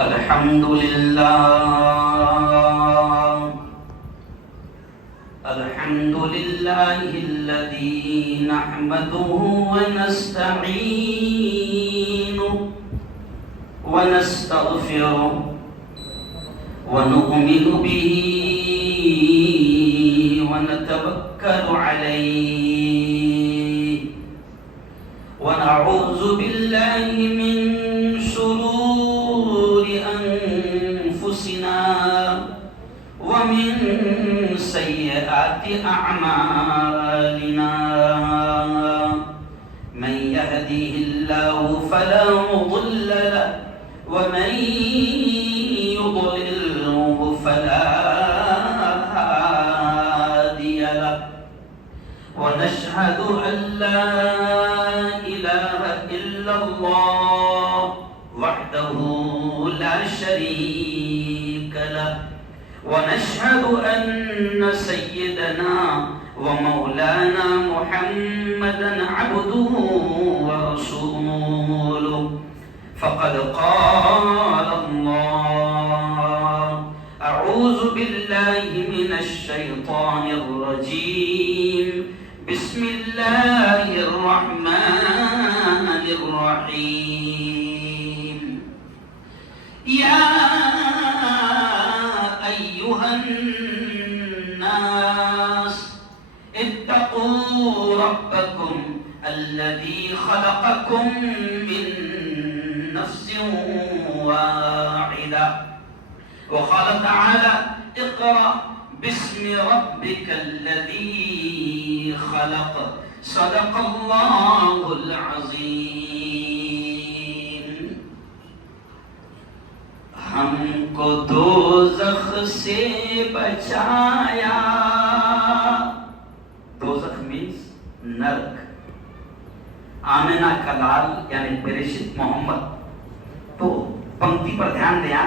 الحمد لله الذي نحمده ونستعينه ونستغفره ونؤمن به ونتوكل عليه ونعوذ بالله من شرور أنفسنا ومن سيئات أعمالنا من يهده الله فلا مضل له ومن يضلله فلا هادي له ونشهد أن لا إله إلا الله وحده لا شريك له ونشهد أن سيدنا ومولانا محمدا عبده ورسوله فقد قال الله أعوذ بالله من الشيطان الرجيم بسم الله الرحمن الرحيم يا أيها الناس اتقوا ربكم الذي خلقكم من نفس واحدة وقال تعالى اقرأ باسم ربك الذي خلق صدق الله العظيم ہم کو دوزخ سے بچایا. دوزخ means نرک. آمنہ کا لال یعنی پریشت محمد. تو پنکتی پر دھیان دیا.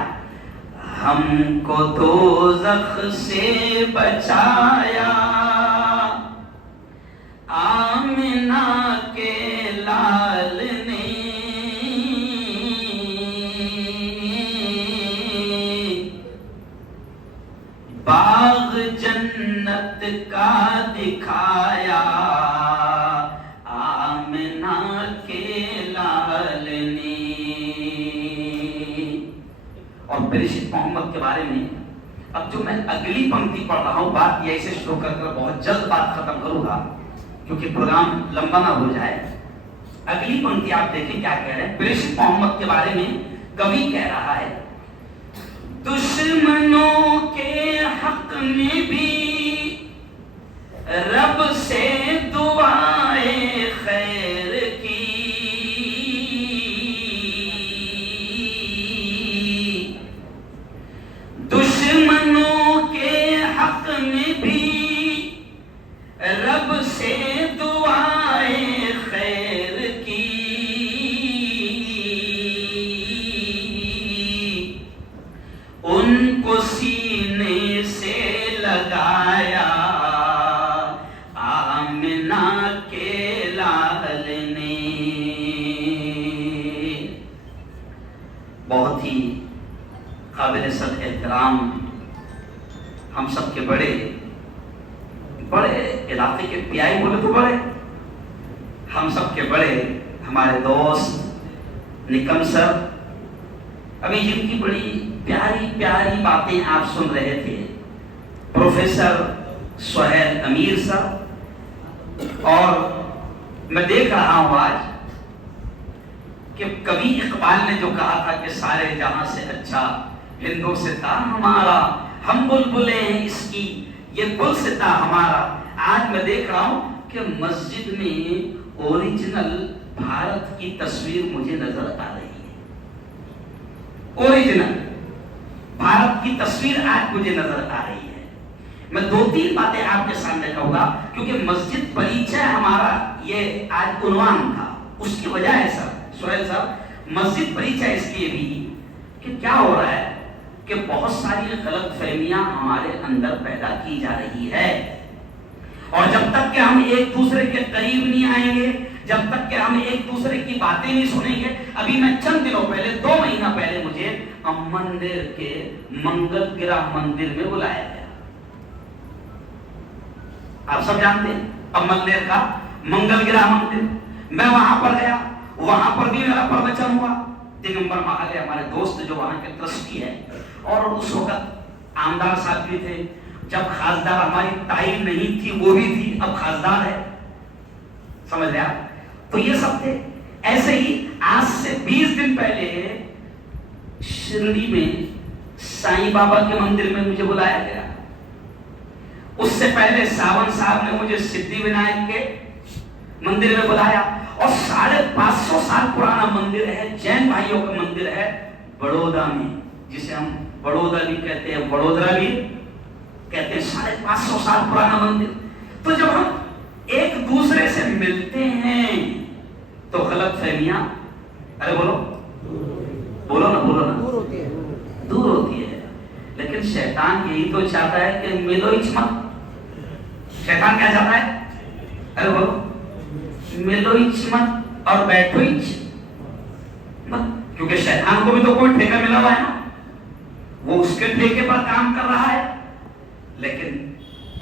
ہم کو دوزخ سے بچایا آمنہ کے لال نے باغ جنت کا دکھایا آمنہ کے لال نے. اور پریشت محمد کے بارے میں اب جو میں اگلی پنکتی پڑھ رہا ہوں بات یہ ایسے شروع کر کر بہت جلد بات ختم کروں گا کیونکہ پروگرام لمبا نہ ہو جائے. اگلی پنکتی آپ دیکھیں کیا کہہ رہے ہیں. پریشت محمد کے بارے میں کوی کہہ رہا ہے دشمنوں کے حق میں بھی رب سے دعائیں خیر کی دشمنوں کے حق میں بھی رب سے دعائیں خیر کی ان کو سینے سے لگایا آمنہ کے لال نے. بہت ہی قابل صد احترام ہم سب کے بڑے علاقے کے پیائی بولے تو بڑے ہم سب کے بڑے ہمارے دوست نکم سر ابھی جن کی بڑی پیاری پیاری باتیں آپ سن رہے تھے پروفیسر سہیل امیر صاحب. اور میں دیکھ رہا ہوں آج کہ کبھی اقبال نے جو کہا تھا کہ سارے جہاں سے اچھا ہندوستان ہمارا ہم بلبلیں ہیں اس کی یہ گلستاں ہمارا. آج میں دیکھ رہا ہوں کہ مسجد میں اوریجنل بھارت کی تصویر مجھے نظر آ رہی ہے. اوریجنل بھارت کی تصویر آج مجھے نظر آ رہی ہے. میں دو تین باتیں آپ کے سامنے کہوں گا کیونکہ مسجد پریچے ہمارا یہ آج عنوان تھا. اس کی وجہ ہے سر سہیل صاحب مسجد پریچے اس لیے بھی کہ کیا ہو رہا ہے کہ بہت ساری غلط فہمیاں ہمارے اندر پیدا کی جا رہی ہے اور جب تک کہ ہم ایک دوسرے کے قریب نہیں آئیں گے جب تک کہ ہم ایک دوسرے کی باتیں نہیں سنیں گے. ابھی میں چند دنوں پہلے 2 مہینہ پہلے مجھے امندر کے منگل گرہ مندر میں بلایا گیا. آپ سب جانتے ہیں امندر کا منگل گرہ مندر. میں وہاں پر گیا, وہاں پر بھی میرا پروچن ہوا. دگمبر محلے ہمارے دوست جو وہاں کے ٹرسٹی ہے, اور اس وقت آمدار صاحب بھی تھے. جب خاصدار ہماری تعین نہیں تھی وہ بھی تھی, اب خاصدار ہے, سمجھ رہے آپ. تو یہ سب تھے. ایسے ہی آج سے 20 دن پہلے شرڑی میں سائیں بابا کے مندر میں مجھے بلایا گیا. اس سے پہلے ساون صاحب نے مجھے سدھی ونائک کے مندر میں بلایا, اور 550 سال پرانا مندر ہے, جین بھائیوں کا مندر ہے بڑودہ میں, جسے ہم بڑودہ بھی کہتے ہیں, وڈودرا بھی کہتے ہیں. 550 سال پرانا مندر. تو جب ہم ایک دوسرے سے ملتے ہیں تو غلط فہمیاں, ارے بولو نا, دور ہوتی ہے. لیکن شیطان یہی تو چاہتا ہے کہ ملو ہی مت. شیطان کیا چاہتا ہے؟ ارے بولو, ملو ہی مت اور بیٹھو ہی مت. کیونکہ شیطان کو بھی تو کوئی ٹھیکہ ملا ہوا ہے نا, وہ اس کے ٹھیکے پر کام کر رہا ہے. لیکن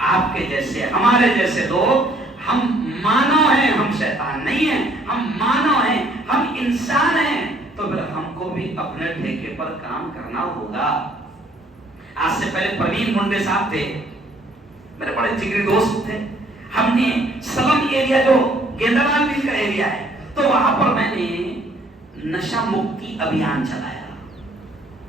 آپ کے جیسے, ہمارے جیسے لوگ, ہم مانو ہیں, ہم شیطان نہیں ہیں, ہم مانو ہیں, ہم انسان ہیں, تو پھر ہم کو بھی اپنے ٹھیکے پر کام کرنا ہوگا. آج سے پہلے پروین منڈے صاحب تھے, میرے بڑے جگری دوست تھے. ہم نے سلم ایریا جو گیندوال مل کا ایریا ہے, تو وہاں پر میں نے نشہ مکتی ابھیان چلایا.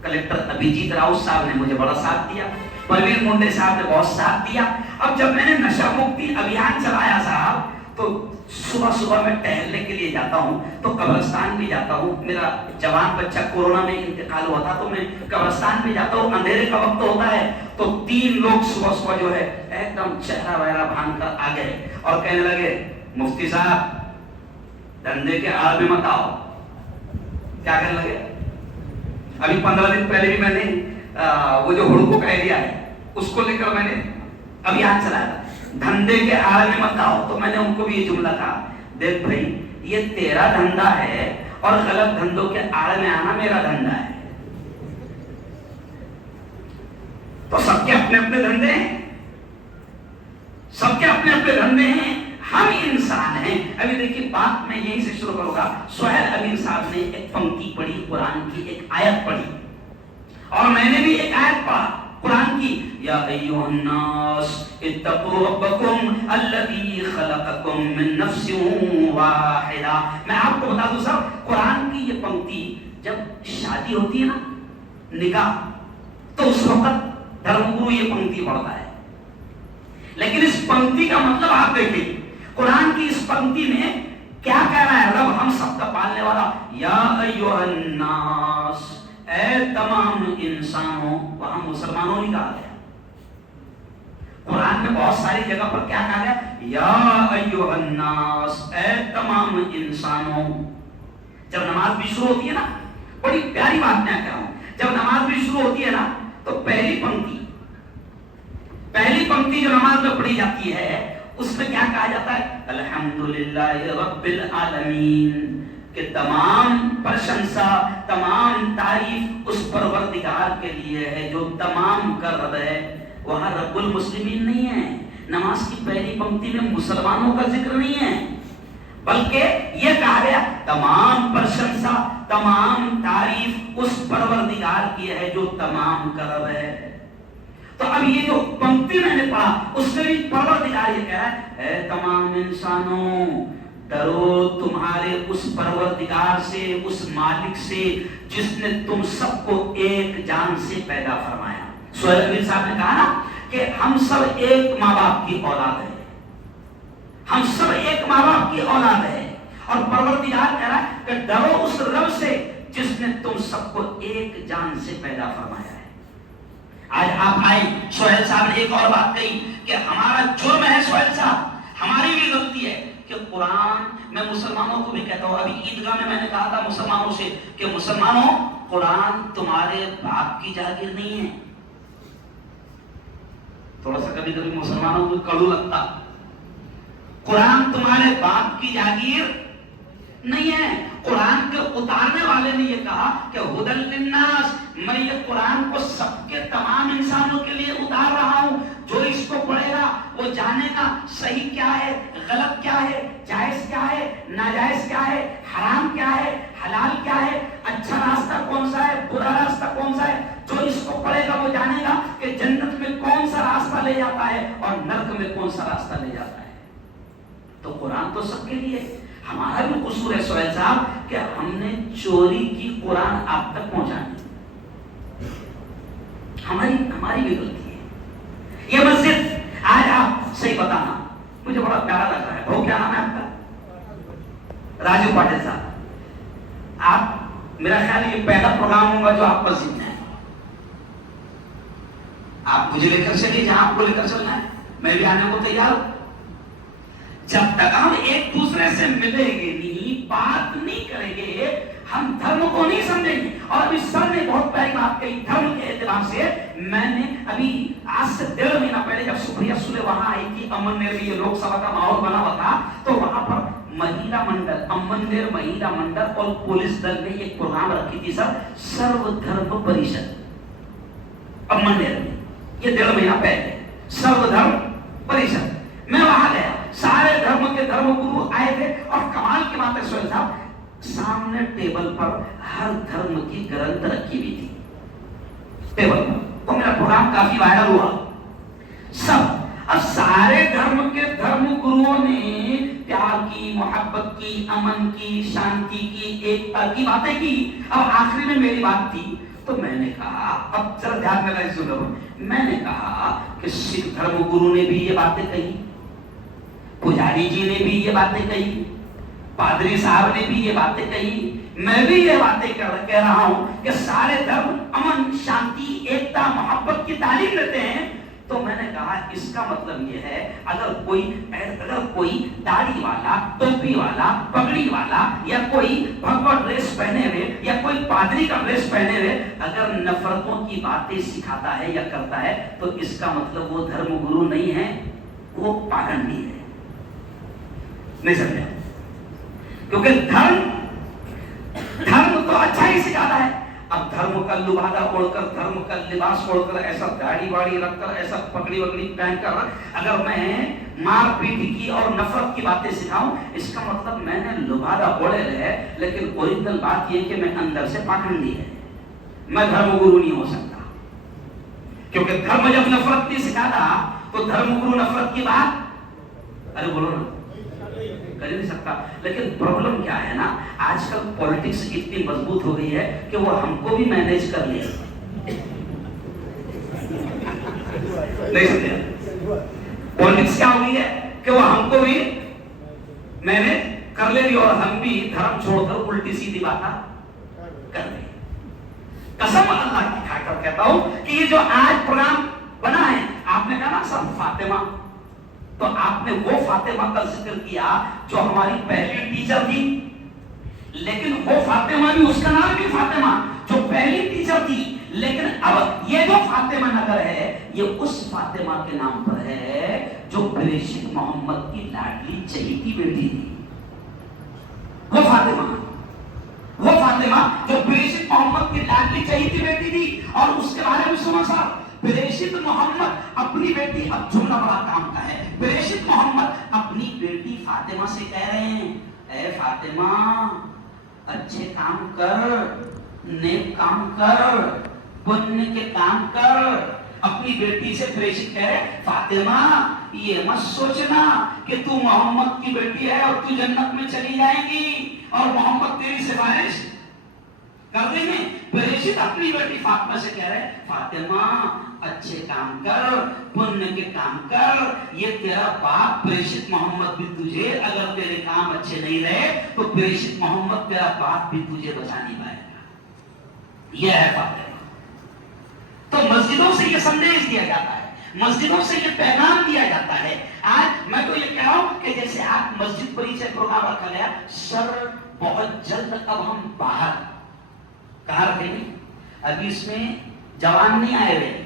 کلیکٹر ابھیجیت راؤت صاحب نے مجھے بڑا ساتھ دیا, پروین منڈے صاحب نے بہت ساتھ دیا. اب جب میں نے نشہ مکتی ابھیان چلایا صاحب, تو صبح میں ٹہلنے کے لیے جاتا ہوں, تو قبرستان بھی جاتا ہوں. میرا جوان بچہ کورونا میں انتقال ہوا تھا, تو میں قبرستان بھی جاتا ہوں. اندھیرے کا وقت ہوتا ہے, تو 3 لوگ صبح جو ہے ایک دم چہرہ وغیرہ باندھ کر آ گئے اور کہنے لگے, مفتی صاحب دھندے کے آڑ میں مت آؤ. کیا کہنے لگے؟ ابھی 15 دن پہلے بھی میں نے وہ جو ہڑکو کا ایریا ہے اس کو لے کر میں نے ابھیان چلایا تھا, دھندے کے آڑ میں مت آؤ. تو میں نے ان کو بھی یہ جملہ کہا, دیکھ بھائی یہ تیرا دھندا ہے, اور غلط دھندوں کے آڑ میں آنا میرا دھندا ہے. تو سب کے اپنے اپنے دھندے ہیں, سب کے اپنے اپنے دھندے ہیں, ہم انسان ہیں. ابھی دیکھیے بات میں یہیں سے شروع کروں گا. سہیل امین صاحب نے ایک پنکتی پڑھی, قرآن کی ایک آیت پڑھی, اور میں نے بھی ایک آیت پڑھا قرآن کی, یا ایھا الناس اتقوا ربکم الذی خلقکم من نفس واحدہ. میں آپ کو بتا دوں صاحب, قرآن کی یہ پنکتی جب شادی ہوتی ہے نا, نکاح, تو اس وقت دھرم گرو یہ پنکتی پڑھتا ہے. لیکن اس پنکتی کا مطلب آپ دیکھیں, قرآن کی اس پنکتی میں کیا کہہ رہا ہے رب ہم سب کا پالنے والا, یا ایھا الناس, اے تمام انسانوں. وہاں مسلمانوں نہیں کہا گیا. قرآن میں بہت ساری جگہ پر کیا کہا گیا, یا ایھا الناس, اے تمام انسانوں. جب نماز بھی شروع ہوتی ہے نا, بڑی پیاری بات میں کہہ رہا ہوں, جب نماز بھی شروع ہوتی ہے نا, تو پہلی پنکتی جو نماز میں پڑھی جاتی ہے, اس میں کیا کہا جاتا ہے, الحمدللہ رب العالمین, کہ تمام پرشنسا, تمام تعریف اس پروردگار کے لیے ہے جو تمام کا رب ہے. وہاں رب المسلمین نہیں ہے. نماز کی پہلی پنکتی میں مسلمانوں کا ذکر نہیں ہے, بلکہ یہ کہا گیا تمام پرشنسا, تمام تعریف اس پروردگار کی ہے جو تمام کا رب ہے. تو اب یہ جو پنکتی میں نے پڑھا, اس میں بھی پروردگار یہ کہہ رہا ہے, اے تمام انسانوں, ڈرو تمہارے اس پروردگار سے, اس مالک سے جس نے تم سب کو ایک جان سے پیدا فرمایا. سہیل امین صاحب نے کہا نا کہ ہم سب ایک ماں باپ کی اولاد ہیں, ہم سب ایک ماں باپ کی اولاد ہیں, اور پروردگار کہہ رہا ہے کہ ڈرو اس رب سے جس نے تم سب کو ایک جان سے پیدا فرمایا ہے. آج آپ آئے, سہیل صاحب نے ایک اور بات کہی کہ ہمارا جرم ہے, سہیل صاحب ہماری بھی غلطی ہے کہ قرآن, میں مسلمانوں کو بھی کہتا ہوں, ابھی عیدگاہ میں نے کہا تھا مسلمانوں سے کہ مسلمانوں, قرآن تمہارے باپ کی جاگیر نہیں ہے. تھوڑا سا کبھی کبھی مسلمانوں کو کڑو لگتا, قرآن تمہارے باپ کی جاگیر نہیں ہے. قرآن کے اتارنے والے نے یہ کہا کہ ہدی للناس، میں یہ قرآن کو سب کے تمام انسانوں کے لیے اتار رہا ہوں. جو اس کو پڑھے گا وہ جانے گا صحیح کیا ہے، غلط کیا ہے، جائز کیا ہے، ناجائز کیا ہے، حرام کیا ہے، حلال کیا ہے، اچھا راستہ کون سا ہے، برا راستہ کون سا ہے. جو اس کو پڑھے گا وہ جانے گا کہ جنت میں کون سا راستہ لے جاتا ہے اور نرک میں کون سا راستہ لے جاتا ہے. تو قرآن تو سب کے لیے. ہمارا بھی قصور ہے سہیل صاحب کہ ہم نے چوری کی قرآن آپ تک پہنچانی، ہماری بھی غلطی ہے. یہ مسجد آج آپ صحیح بتانا، مجھے بڑا پیارا لگ رہا ہے. بہو کیا نام ہے آپ کا؟ راجو پاٹل صاحب. آپ میرا خیال یہ پہلا پروگرام ہوگا جو آپ مسجد میں ہے. آپ مجھے لے کر چلیے جہاں آپ کو لے کر چلنا ہے، میں بھی آنے کو تیار ہوں. جب تک ہم ایک دوسرے سے ملیں گے نہیں، بات نہیں کریں گے، ہم دھرم کو نہیں سمجھیں گے. اور ابھی سر نے بہت پیاری بات کہی دھرم کے اعتبار سے. میں نے ابھی آج سے 1.5 مہینہ پہلے جب سپریہ سولے وہاں آئی تھی، امن نیر میں یہ لوک سبھا کا ماحول بنا ہوا تھا، تو وہاں پر مہیلا منڈل، امن نیر مہیلا منڈل اور پولیس دل نے ایک پروگرام رکھی تھی سر، سرو دھرم پریشد امن نیر میں. یہ 1.5 مہینہ پہلے سرو دھرم پریشد. میں وہاں گیا، سارے دھرم کے دھرم گرو آئے تھے اور کمال کی بات ہے سہیل صاحب، سامنے ٹیبل پر ہر دھرم کی گرنتھ رکھی ہوئی تھی ٹیبل پر. تو میرا پروگرام کافی وائرل ہوا. سب اب سارے دھرم کے دھرم گروؤں نے پیار کی، محبت کی، امن کی، شانتی کی، ایکتا کی باتیں کی. اب آخری میں میری بات تھی تو میں نے کہا، اب ذرا دھیان میں لائے سنو، میں نے کہا کہ سکھ دھرم گرو نے بھی یہ باتیں کہی، پجاری جی نے بھی یہ باتیں کہی، پادری صاحب نے بھی یہ باتیں کہی، میں بھی یہ باتیں کہہ رہا ہوں کہ سارے دھرم امن، شانتی، ایکتا، محبت کی تعلیم دیتے ہیں. تو میں نے کہا اس کا مطلب یہ ہے اگر کوئی داڑھی والا، ٹوپی والا، پگڑی والا یا کوئی بھگوا ڈریس پہنے ہوئے یا کوئی پادری کا ڈریس پہنے ہوئے اگر نفرتوں کی باتیں سکھاتا ہے یا کرتا ہے تو اس کا مطلب وہ دھرم گرو نہیں ہے، وہ پاگنڈی ہے. نہیں سمجھا؟ کیونکہ دھرم تو اچھا ہی سکھاتا ہے. اب دھرم کا لبادہ اوڑھ کر، دھرم کا لباس اوڑھ کر، ایسا داڑھی واڑی رکھ کر، ایسا پگڑی وگڑی پہن کر اگر میں مار پیٹ کی اور نفرت کی باتیں سکھاؤں، اس کا مطلب میں نے لبادہ اوڑھے رہے لیکن اوریجنل بات یہ کہ میں اندر سے پاکھنڈی ہے. میں دھرم گرو نہیں ہو سکتا، کیونکہ دھرم جب نفرت نہیں سکھاتا تو دھرم گرو نفرت کی بات ارے بولو نا کر نہیں سکتا. لیکن پرابلم کیا ہے نا، آج کل پولیٹکس اتنی مضبوط ہو گئی ہے کہ وہ ہم کو بھی مینیج کر لیا. نہیں سمجھے؟ پولیٹکس کیا ہو گئی ہے کہ وہ ہم کو بھی مینیج کر لے رہی اور ہم بھی دھرم چھوڑ کر الٹی سیدھی باتیں کر رہے. قسم اللہ کی کھا کر کہتا ہوں کہ یہ جو آج پروگرام بنا ہے، آپ نے کہا نا سب فاطمہ، تو آپ نے وہ فاطمہ کا ذکر کیا جو ہماری پہلی ٹیچر تھی. لیکن وہ فاطمہ بھی، اس کا نام بھی فاطمہ جو پہلی ٹیچر تھی. لیکن اب یہ جو فاطمہ نگر ہے یہ اس فاطمہ کے نام پر ہے جو پریشد محمد کی لاڈلی چہیتی بیٹی تھی. وہ فاطمہ جو پریشد محمد کی لاڈلی چہیتی بیٹی تھی. اور اس کے بارے میں سنو صاحب، پریشد محمد اپنی بیٹی، اب جملہ بڑا کام کا ہے، پریشد محمد اپنی بیٹی فاطمہ سے کہہ رہے ہیں، اے فاطمہ اچھے کام کر، نیک کام کر، پنیہ کے کام کر. اپنی بیٹی سے پریشد کہہ رہے فاطمہ یہ مت سوچنا کہ تو محمد کی بیٹی ہے اور تو جنت میں چلی جائے گی اور محمد تیری سفارش کر دیں گے. پریشد اپنی بیٹی فاطمہ سے کہہ رہے فاطمہ اچھے کام کر، پنیہ کے کام کر. یہ تیرا باپ پریشد محمد بھی تجھے، اگر تیرے کام اچھے نہیں رہے تو پریشد محمد تیرا باپ بھی تجھے بچا نہیں پائے گا. یہ ہے فاطمہ. تو مسجدوں سے یہ سندیش دیا جاتا ہے، مسجدوں سے یہ پیغام دیا جاتا ہے. آج میں تو یہ کہہ رہا ہوں کہ جیسے آپ مسجد پریچے پروگرام رکھا گیا، سر بہت جلد اب ہم باہر کہاں رکھیں گے. ابھی اس میں جوان نہیں آئے ہوئے،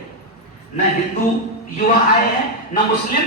نہ ہندو یوا آئے ہیں، نہ مسلم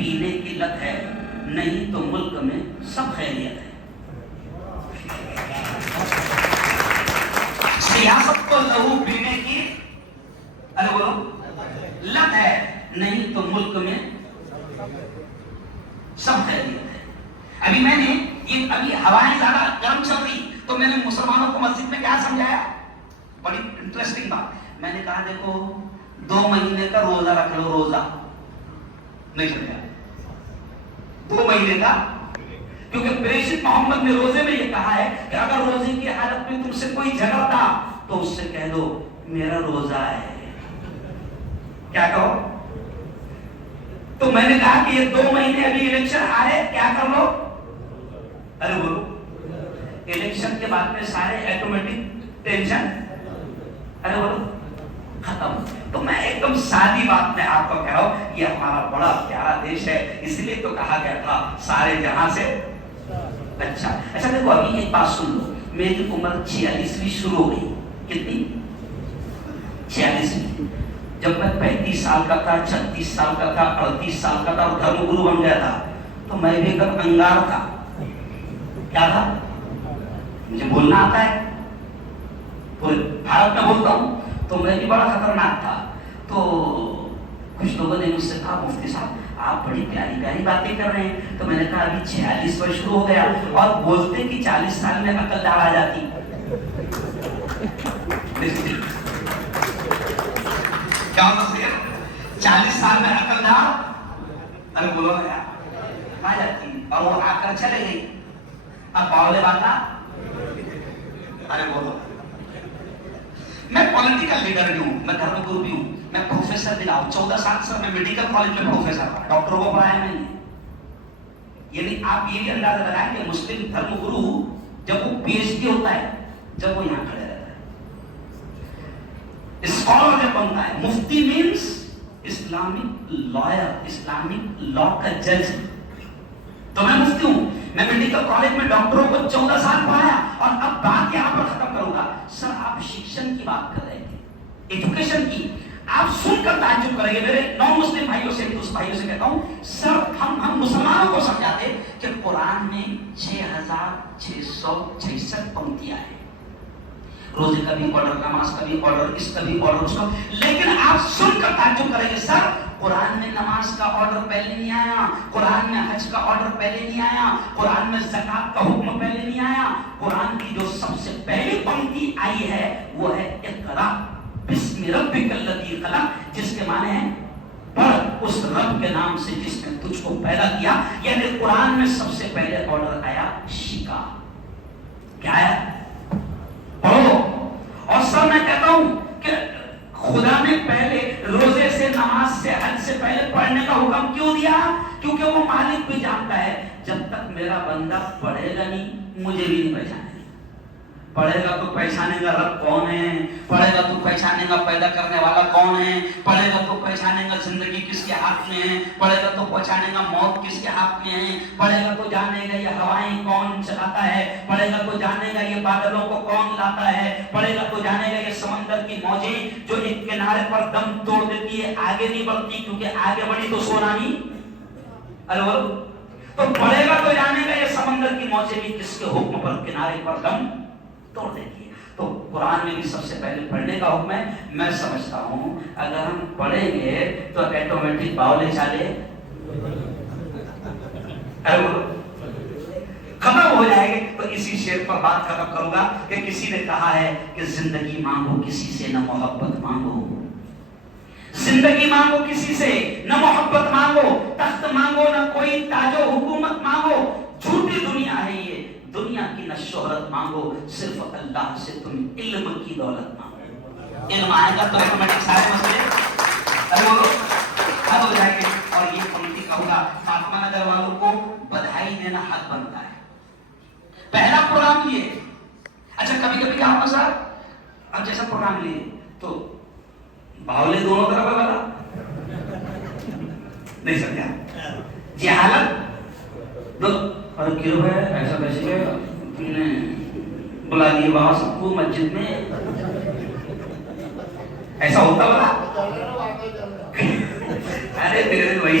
پینے کی لت ہے، نہیں تو ملک میں سب خیریت ہے۔ سیاست کو لہو پینے کی ارے بولو لت ہے، نہیں تو ملک میں سب خیریت ہے۔ ابھی میں نے ابھی ہوائیں زیادہ گرم چل رہی تو میں نے مسلمانوں کو مسجد میں کیا سمجھایا، بڑی انٹرسٹنگ بات، میں نے کہا دیکھو 2 مہینے کا روزہ رکھ لو، روزہ نہیں سمجھا، 2 مہینے کا، کیونکہ پریشد محمد نے روزے میں یہ کہا ہے کہ اگر روزے کی حالت میں تم سے کوئی جھگڑتا تو اس سے کہہ دو میرا روزہ ہے، کیا کہو؟ تو میں نے کہا کہ یہ 2 مہینے ابھی الیکشن آ رہے، کیا کر لو؟ ارے بولو، الیکشن کے بعد میں سارے ایٹومیٹک ٹینشن ارے بولو ختم۔ تو میں ایک دم سادی بات میں آپ کو کہہ رہا ہوں، یہ ہمارا بڑا پیارا دیش ہے، اس لیے تو کہا گیا تھا سارے جہاں سے اچھا۔ دیکھو ابھی ایک بات سن لو، میری عمر 46ویں شروع ہو گئی، کتنی؟ 46ویں۔ جب میں 35 سال کا تھا، 36 سال کا تھا، 38 سال کا تھا اور دھرم گرو بن گیا تھا تو میں بھی ایک انگار تھا، کیا تھا؟ مجھے بولنا آتا ہے، پورے بھارت میں بولتا ہوں، تو میں بھی بڑا خطرناک تھا۔ تو کچھ لوگوں نے مجھ سے کہا مفتی صاحب آپ بڑی پیاری پیاری باتیں کر رہے ہیں، تو میں نے کہا ابھی 46 پر شروع ہو گیا، اور بولتے کہ 40 سال میں عقل دار آ جاتی۔ کیا مطلب ہے 40 سال میں عقل دار ارے بولو نا یار آ جاتی، اور وہ آ کر چلے گئی۔ اب باولے باتا ارے بولو، میں پولیٹیکل لیڈر بھی ہوں، میں دھرم گرو بھی ہوں، میں پروفیسر بھی رہا ہوں، 14 سال سے میں میڈیکل کالج میں پروفیسر ہوں، ڈاکٹروں کو پڑھایا میں نے۔ یعنی آپ یہ بھی اندازہ لگائیں کہ مسلم دھرم گرو جب وہ پی ایچ ڈی ہوتا ہے، جب وہ یہاں کھڑے رہتا ہے، اسکالر جب بنتا ہے، مفتی means Islamic lawyer, Islamic law کا جج، تو میں مفتی ہوں، میں میڈیکل کالج میں ڈاکٹروں کو 14 سال پڑھایا۔ اور اب بات یہاں پر ختم کروں گا، سر آپ شکشن کی بات کر رہے تھے، ایجوکیشن کی، آپ سن کر تعجب کریں گے، میرے نان مسلم بھائیوں سے دوست بھائیوں سے کہتا ہوں، سر ہم مسلمانوں کو سمجھاتے کہ قرآن میں 6666 پنکتیاں ہیں، روزے کا بھی آرڈر، نماز کا بھی آرڈر، اس کا بھی آرڈر، اس کا، لیکن آپ سن کر تعجب کریں گے، سر قرآن میں نماز کا آرڈر پہلے نہیں آیا، قرآن میں حج کا آرڈر پہلے نہیں آیا، قرآن میں زکات کا حکم پہلے نہیں آیا، قرآن کی جو سب سے پہلی پنکتی آئی ہے وہ ہے اقرا بسم ربک الذی خلق، جس کے معنی ہیں پڑھ اس رب کے نام سے جس نے تجھ کو پیدا کیا۔ یعنی قرآن میں سب سے پہلے آرڈر آیا شکا، کیا آیا؟ پڑھو۔ اور سر میں کہتا ہوں کہ خدا نے پہلے روزے سے، نماز سے، حج سے پہلے پڑھنے کا حکم کیوں دیا؟ کیونکہ وہ مالک بھی جانتا ہے جب تک میرا بندہ پڑھے گا نہیں مجھے بھی نہیں پہچانے گا۔ پڑھے گا تو پہچانے گا رب کون ہے، پڑھے گا تو پہچانے گا پیدا کرنے والا کون ہے، پڑھے گا تو پہچانے گا زندگی کس کے ہاتھ میں ہے، پڑھے گا تو پہچانے گا موت کس کے ہاتھ میں ہے، پڑھے گا تو جانے گا یہ ہوائیں کون چلاتا ہے، پڑھے گا تو جانے گا یہ بادلوں کو کون لاتا ہے، پڑھے گا تو جانے گا یہ سمندر کی موجیں جو ایک کنارے پر دم توڑ دیتی ہے، آگے نہیں بڑھتی، کیونکہ آگے بڑھی تو سونامی تو پڑھے گا تو جانے گا یہ سمندر کی موجیں بھی کس کے حکم پر کنارے پر دم توڑ دیتی ہے۔ تو قرآن میں بھی سب سے پہلے پڑھنے کا حکم ہے۔ میں سمجھتا ہوں اگر ہم پڑھیں گے تو ایٹومیٹک باولے چالے ختم ہو جائے گے۔ تو اسی شعر پر بات ختم کروں گا کہ کسی نے کہا ہے کہ زندگی مانگو کسی سے نہ محبت مانگو، زندگی مانگو کسی سے نہ محبت مانگو، تخت مانگو نہ کوئی تاج و حکومت مانگو، جھوٹی دنیا ہے یہ، دنیا کی نہ شہرت مانگو، صرف اللہ سے تم علم کی دولت مانگو۔ علم آئے گا تو ایٹومیٹک سارے مسئلے حل ہو جائیں گے۔ اور یہ پنکتی کہوں گا فاطمہ نگر والوں کو بدھائی دینا حق بنتا ہے۔ پہلا پروگرام یہ، اچھا کبھی کبھی کیا ہوگا سر، اب جیسا پروگرام لیے تو باولے دونوں طرف ہے والا نہیں سمجھا، جہالت دو اور کیوں ہے ایسا کیسے ہے، تم نے بلا دیے بابا سب کو مسجد میں، ایسا ہوتا بلا؟ ارے میرے بھائی